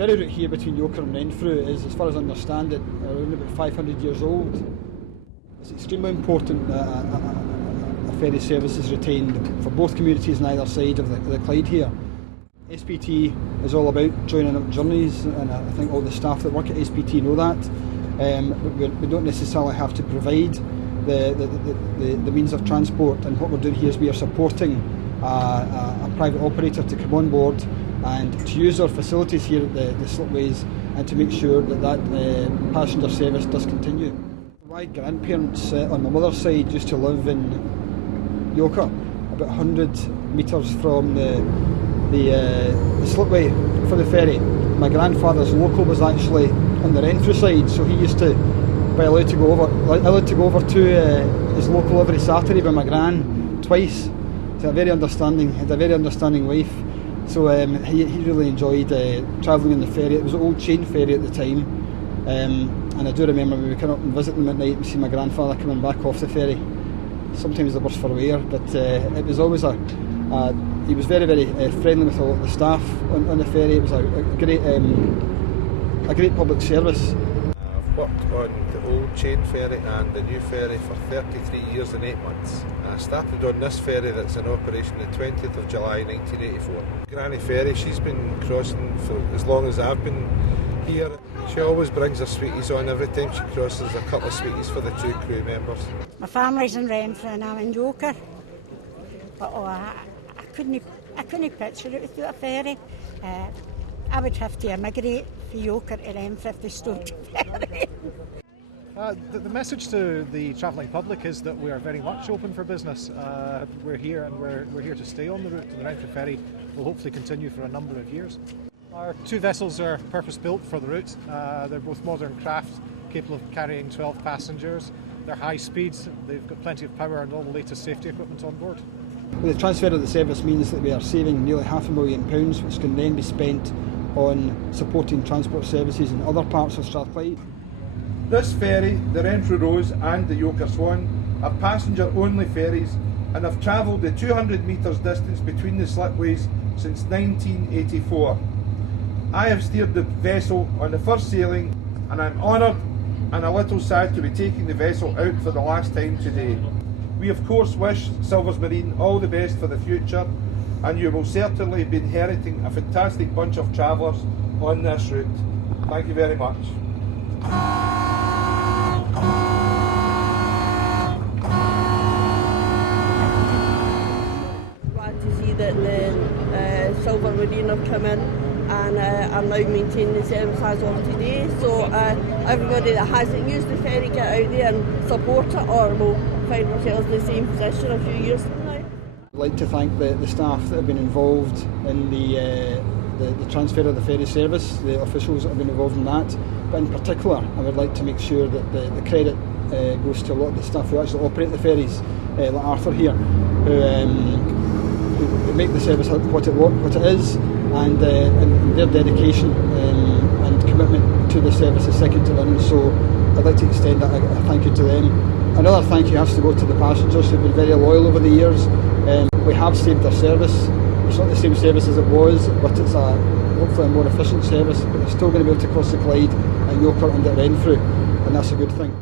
ferry route here between Yoker and Renfrew is, as far as I understand it, around about 500 years old. It's extremely important that a ferry service is retained for both communities on either side of the Clyde here. SPT is all about joining up journeys, and I think all the staff that work at SPT know that. We don't necessarily have to provide the means of transport, and what we're doing here is we are supporting a private operator to come on board and to use our facilities here at the slipways and to make sure that passenger service does continue. My grandparents on my mother's side used to live in Yoker, about 100 metres from the slipway for the ferry. My grandfather's local was actually on the Renfrew side, so he used to be allowed to go over to his local every Saturday with my gran twice. He had a very understanding wife, so he really enjoyed travelling in the ferry. It was an old chain ferry at the time, and I do remember we would come up and visit them at night and see my grandfather coming back off the ferry. Sometimes the worse for wear, but it was always he was very, very friendly with all the staff on the ferry. It was a great public service. I've worked on the old chain ferry and the new ferry for 33 years and 8 months. I started on this ferry that's in operation the 20th of July 1984. Granny Ferry, she's been crossing for as long as I've been here. She always brings her sweeties on every time she crosses, a couple of sweeties for the 2 crew members. My family's in Renfrew and I'm in Yoker, but I couldn't picture it without a ferry. I would have to immigrate from Yoker to Renfrew if they stopped a ferry. The message to the travelling public is that we are very much open for business. We're here and we're here to stay on the route. The Renfrew Ferry will hopefully continue for a number of years. Our 2 vessels are purpose-built for the route. They're both modern craft, capable of carrying 12 passengers. They're high speeds, they've got plenty of power and all the latest safety equipment on board. The transfer of the service means that we are saving nearly £500,000, which can then be spent on supporting transport services in other parts of Strathclyde. This ferry, the Renfrew Rose and the Yoker Swan, are passenger-only ferries and have travelled the 200 metres distance between the slipways since 1984. I have steered the vessel on the first sailing, and I'm honoured and a little sad to be taking the vessel out for the last time today. We of course wish Silvers Marine all the best for the future, and you will certainly be inheriting a fantastic bunch of travellers on this route. Thank you very much. Glad to see that the Silver Marine have come in and are now maintaining the service as of today. So everybody that hasn't used the ferry, get out there and support it, or we'll find ourselves in the same position a few years from now. I'd like to thank the staff that have been involved in the transfer of the ferry service, the officials that have been involved in that, but in particular I would like to make sure that the credit goes to a lot of the staff who actually operate the ferries, like Arthur here, who make the service what it is, and their dedication and commitment to the service is second to none. So I'd like to extend a thank you to them. Another thank you has to go to the passengers who've been very loyal over the years. We have saved their service. It's not the same service as it was, but it's hopefully a more efficient service, but they're still going to be able to cross the Clyde at Yoker and at Renfrew, and that's a good thing.